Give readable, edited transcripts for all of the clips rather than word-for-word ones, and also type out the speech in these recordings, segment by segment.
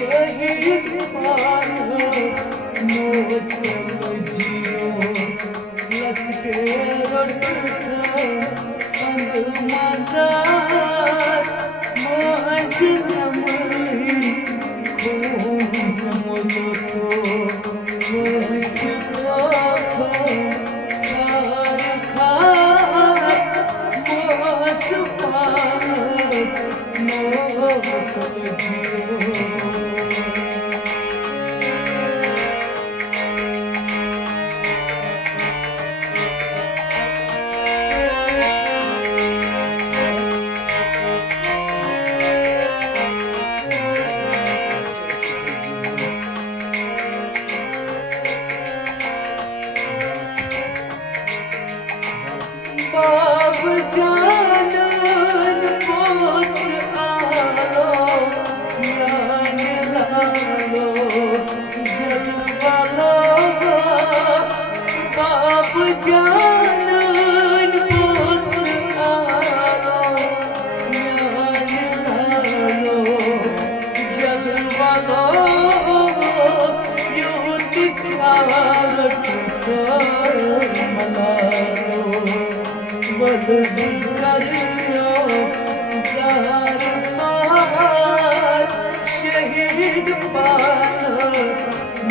शहीद पारस मोचल जियो लखटे रटता अंग मजार मोहस नमली खून समलो मोहस खाखो खार खार मोहस पारस मोचल जियो बाब जानन पोच आलो ज्ञान लालो जलवालो बाब जानन पोच आलो ज्ञान लालो जलवालो युति खारट मलालो बल करियो ज़ार पार शहीद पारस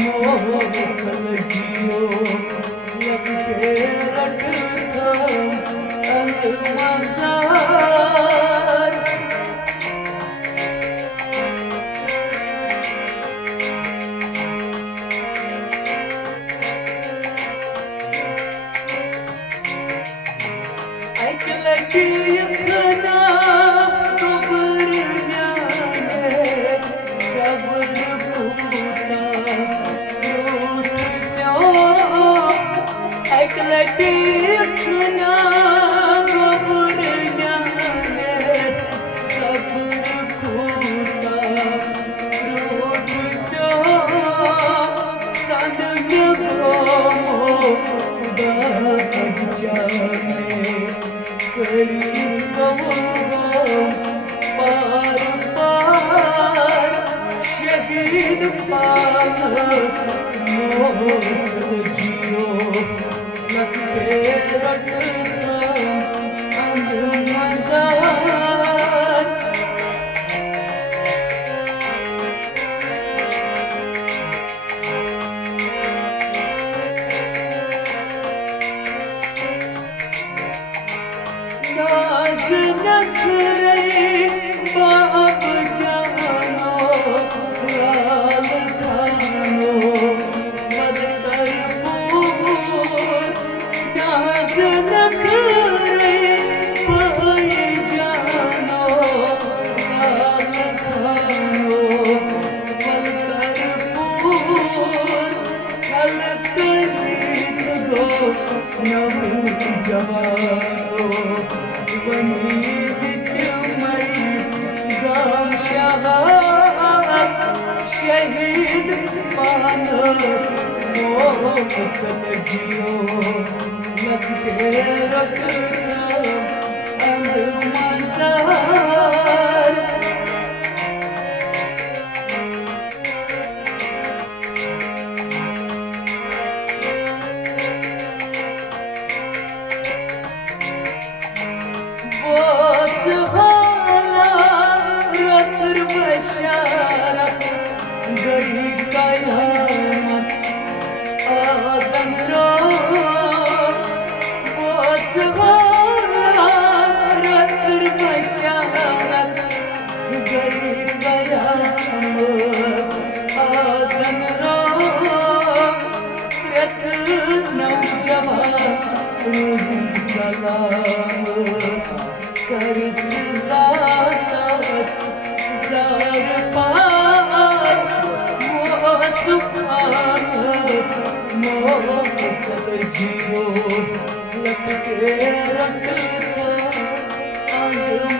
मोचल जियो लखटे रटता अंग मजार लटी खना कुबर न्याने सब्र पूता रूठ प्यो एक लटी खना कुबर न्याने सब्र पूता रूठ प्यो संग को दाग जाने करीब पार पार शहीद पारस मोचल जियो लखटे रटता अंग मजार नाज नखरे बाप जानो लाल खानो मद कर पूर नाज नखरे बाप जानो लाल खानो मद कर पूर छल करीत गो नव जवानो बनी दित्यमयी गाम शहाद शहीद पारस मोचल जियो लखटे रटता अंग मजार गई कयामत आदम रो बोझ रतर बशारत गई कयामत आदम रो प्रथ नौजवान रोज सलामत करच जातास जार पार सुखानस मोचल जियो लखटे रटता अंग